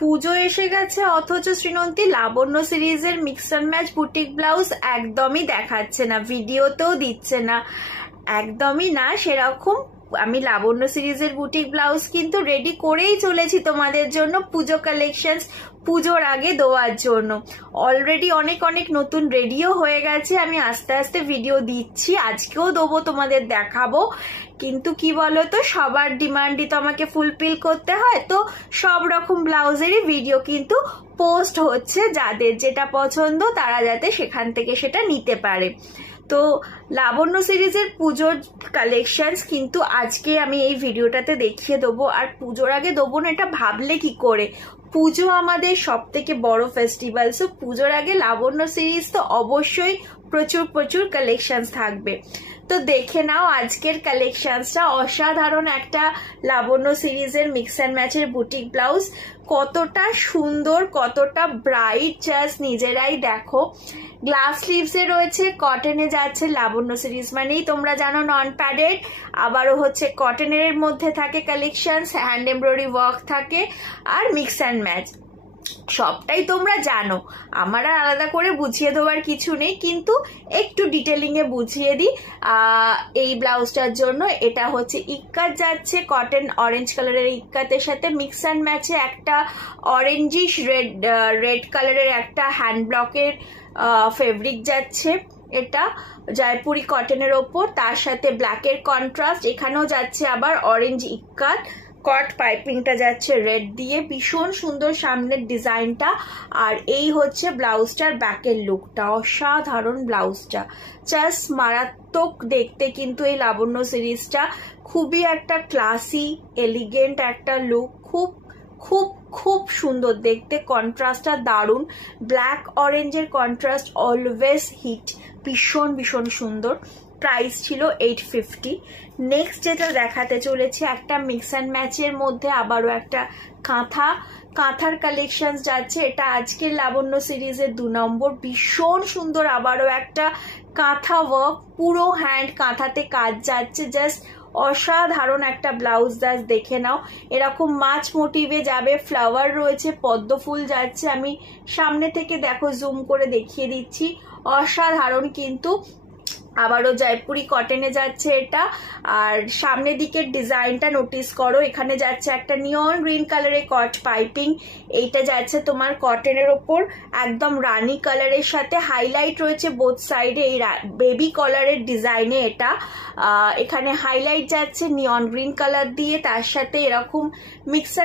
পুজো এসে গেছে অথচ শ্রীনন্তী লাবণ্য সিরিজের mix and match boutique blouse একদমই দেখাচ্ছে না, ভিডিওতেও দিচ্ছে না, একদমই না সেরকম। আমি লাবণ্য সিরিজের বুটিক ব্লাউজ কিন্তু রেডি করেই চলেছি তোমাদের জন্য পুজো কালেকশনস পুজোর আগে দেওয়ার জন্য। অলরেডি অনেক অনেক নতুন রেডিও হয়ে গেছে, আমি আস্তে আস্তে ভিডিও দিচ্ছি, আজকেও দেবো, তোমাদের দেখাবো। কিন্তু কি বলতো, সবার ডিমান্ডই তো আমাকে ফুলফিল করতে হয়, তো সব রকম ব্লাউজেরই ভিডিও কিন্তু পোস্ট হচ্ছে, যাদের যেটা পছন্দ তারা যাতে সেখান থেকে সেটা নিতে পারে। তো লাবণ্য সিরিজের পুজোর কালেকশনস কিন্তু আজকে আমি এই ভিডিওটাতে দেখিয়ে দেবো। আর পুজোর আগে দেবো না এটা ভাবলে কি করে, পুজো আমাদের সব থেকে বড় ফেস্টিভ্যাল, সো পুজোর আগে লাবণ্য সিরিজ তো অবশ্যই প্রচুর প্রচুর কালেকশনস থাকবে। তো দেখে নাও আজকের কালেকশনসটা, অসাধারণ একটা লাবণ্য সিরিজের মিক্স অ্যান্ড ম্যাচের বুটিক ব্লাউজ, কতটা সুন্দর, কতটা ব্রাইট, জাস্ট নিজেরাই দেখো। গ্লাস স্লিভসে রয়েছে, কটনে যাচ্ছে, লাবণ্য সিরিজ মানেই তোমরা জানো নন প্যাডেড, আবারও হচ্ছে কটনের মধ্যে থাকে কালেকশনস, হ্যান্ড এমব্রয়ডারি ওয়ার্ক থাকে, আর মিক্স অ্যান্ড ম্যাচ সবটাই তোমরা জানো, আমার আর আলাদা করে বুঝিয়ে দেওয়ার কিছু নেই, কিন্তু একটু ডিটেলিং এ বুঝিয়ে দিই। এই ব্লাউজটার জন্য এটা হচ্ছে ইক্কাত যাচ্ছে, কটন অরেঞ্জ কালারের ইক্কাতের সাথে মিক্স অ্যান্ড ম্যাচে একটা অরেঞ্জিশ রেড কালারের একটা হ্যান্ড ব্লকের ফেব্রিক যাচ্ছে, এটা জয়পুরি কটনের ওপর, তার সাথে ব্ল্যাকের কন্ট্রাস্ট, এখানেও যাচ্ছে আবার অরেঞ্জ ইক্কাত, কট পাইপিংটা যাচ্ছে রেড দিয়ে, ভীষণ সুন্দর সামনের ডিজাইনটা। আর এই হচ্ছে ব্লাউজটার ব্যাকের লুকটা, অসাধারণ ব্লাউজটা, জাস্ট মারাত্মক দেখতে কিন্তু এই লাবণ্য সিরিজটা, খুবই একটা ক্লাসি এলিগেন্ট একটা লুক, খুব খুব খুব সুন্দর দেখতে, কন্ট্রাস্টটা দারুণ, ব্ল্যাক অরেঞ্জের কন্ট্রাস্ট অলওয়েজ হিট, ভীষণ ভীষণ সুন্দর। প্রাইস ছিল 850। নেক্সট যেটা দেখাতে চলেছে একটা মিক্স অ্যান্ড ম্যাচের মধ্যে আবারও একটা কাঁথার কালেকশন যাচ্ছে, এটা আজকের লাবণ্য সিরিজের 2 নম্বর, ভীষণ সুন্দর, আবারও একটা কাঁথা ওয়ার্ক, পুরো হ্যান্ড কাঁথাতে কাজ যাচ্ছে, জাস্ট অসাধারণ একটা ব্লাউজ, জাস্ট দেখে নাও, এরকম মাছ মোটিভে যাবে, ফ্লাওয়ার রয়েছে, পদ্ম ফুল যাচ্ছে, আমি সামনে থেকে দেখো জুম করে দেখিয়ে দিচ্ছি, অসাধারণ কিন্তু। আবারও জয়পুরি কটনে যাচ্ছে এটা, আর সামনের দিকের ডিজাইনটা নোটিস করো, এখানে যাচ্ছে একটা নিয়ন গ্রিন কালারের কট পাইপিং, এইটা যাচ্ছে তোমার কটনের ওপর একদম রানি কালারের সাথে হাইলাইট রয়েছে বোথ সাইডে, এই বেবি কলারের ডিজাইনে এটা, এখানে হাইলাইট যাচ্ছে নিয়ন গ্রিন কালার দিয়ে, তার সাথে এরকম মিক্সার